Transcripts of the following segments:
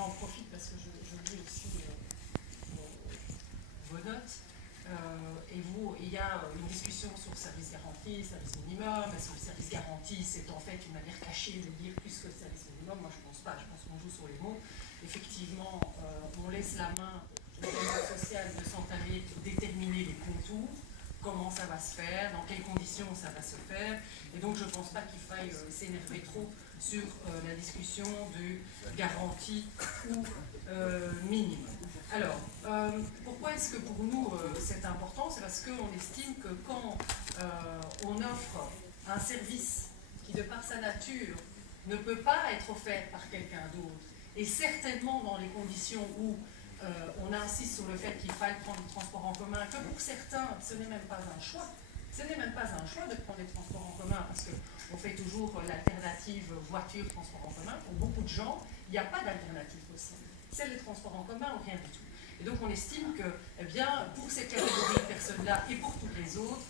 j'en profite parce que je lis aussi vos notes. Il y a une discussion sur le service garanti, service minimum. Est-ce que le service garanti, c'est en fait une manière cachée de dire plus que le service minimum? Moi, je ne pense pas. Je pense qu'on joue sur les mots. Effectivement, on laisse la main au débat social de s'entamer pour déterminer les contours, comment ça va se faire, dans quelles conditions ça va se faire. Et donc, je ne pense pas qu'il faille s'énerver trop sur la discussion de garantie ou minimum. Alors, pourquoi est-ce que pour nous c'est important? C'est parce qu'on estime que quand on offre un service qui, de par sa nature, ne peut pas être offert par quelqu'un d'autre, et certainement dans les conditions où on insiste sur le fait qu'il faille prendre le transport en commun, que pour certains, ce n'est même pas un choix. Ce n'est même pas un choix de prendre les transports en commun, parce qu'on fait toujours l'alternative voiture-transport en commun. Pour beaucoup de gens, il n'y a pas d'alternative possible. C'est les transports en commun ou rien du tout. Et donc on estime que, eh bien, pour cette catégorie de personnes-là et pour toutes les autres,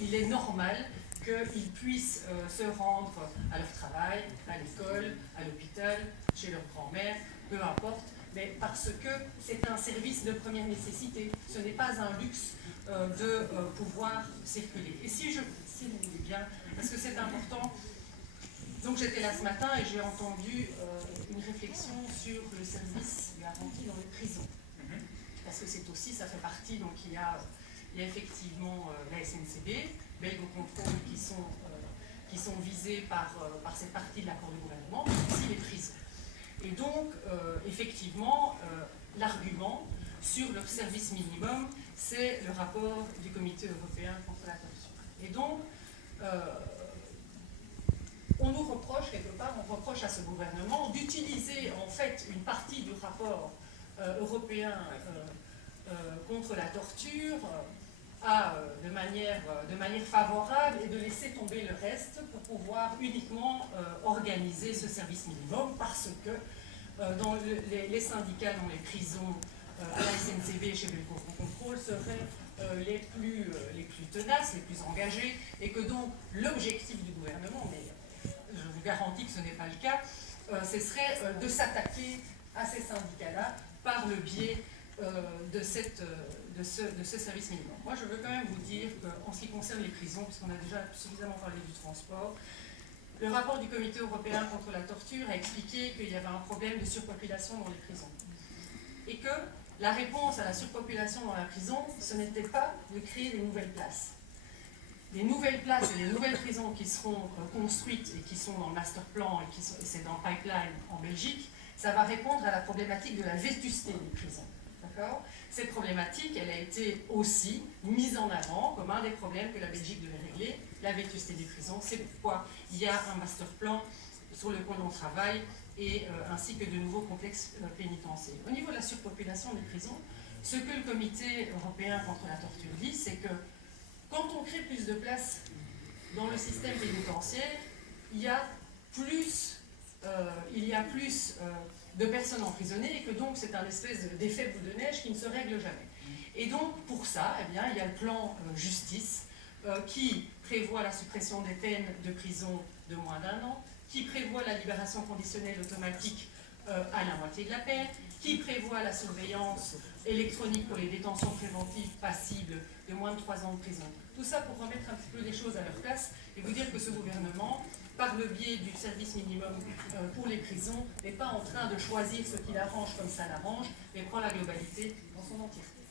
il est normal qu'ils puissent se rendre à leur travail, à l'école, à l'hôpital, chez leur grand-mère, peu importe, mais parce que c'est un service de première nécessité. Ce n'est pas un luxe de pouvoir circuler. Et si vous voulez bien, parce que c'est important, donc j'étais là ce matin et j'ai entendu une réflexion sur le service garanti dans les prisons. Parce que c'est aussi, ça fait partie, donc il y a effectivement la SNCB, Belgocontrol qui sont visés par cette partie de l'accord de gouvernement, mais aussi les prisons. Et donc, effectivement, l'argument sur leur service minimum, c'est le rapport du Comité européen contre la torture. Et donc, on nous reproche, quelque part, on reproche à ce gouvernement d'utiliser en fait une partie du rapport européen contre la torture de manière favorable et de laisser tomber le reste pour pouvoir uniquement organiser ce service minimum parce que dans les syndicats dans les prisons à la SNCB et chez Belgocontrol seraient les plus tenaces, les plus engagés et que donc l'objectif du gouvernement, mais je vous garantis que ce n'est pas le cas, ce serait de s'attaquer à ces syndicats-là par le biais de ce service minimum. Moi, je veux quand même vous dire qu'en ce qui concerne les prisons, puisqu'on a déjà suffisamment parlé du transport, le rapport du Comité européen contre la torture a expliqué qu'il y avait un problème de surpopulation dans les prisons. Et que la réponse à la surpopulation dans la prison, ce n'était pas de créer des nouvelles places. Les nouvelles places et les nouvelles prisons qui seront construites et qui sont dans le master plan et c'est dans le pipeline en Belgique, ça va répondre à la problématique de la vétusté des prisons. Cette problématique, elle a été aussi mise en avant comme un des problèmes que la Belgique devait régler, la vétusté des prisons. C'est pourquoi il y a un master plan sur lequel on travaille, ainsi que de nouveaux complexes pénitentiaires. Au niveau de la surpopulation des prisons, ce que le Comité européen contre la torture dit, c'est que quand on crée plus de places dans le système pénitentiaire, il y a plus de personnes emprisonnées et que donc c'est un espèce d'effet boule de neige qui ne se règle jamais. Et donc pour ça, eh bien, il y a le plan justice qui prévoit la suppression des peines de prison de moins d'1 an, qui prévoit la libération conditionnelle automatique à la moitié de la peine, qui prévoit la surveillance électronique pour les détentions préventives passibles de moins de 3 ans de prison. Tout ça pour remettre un petit peu les choses à leur place et vous dire que ce gouvernement, par le biais du service minimum pour les prisons, n'est pas en train de choisir ce qui l'arrange comme ça l'arrange, mais prend la globalité dans son entièreté.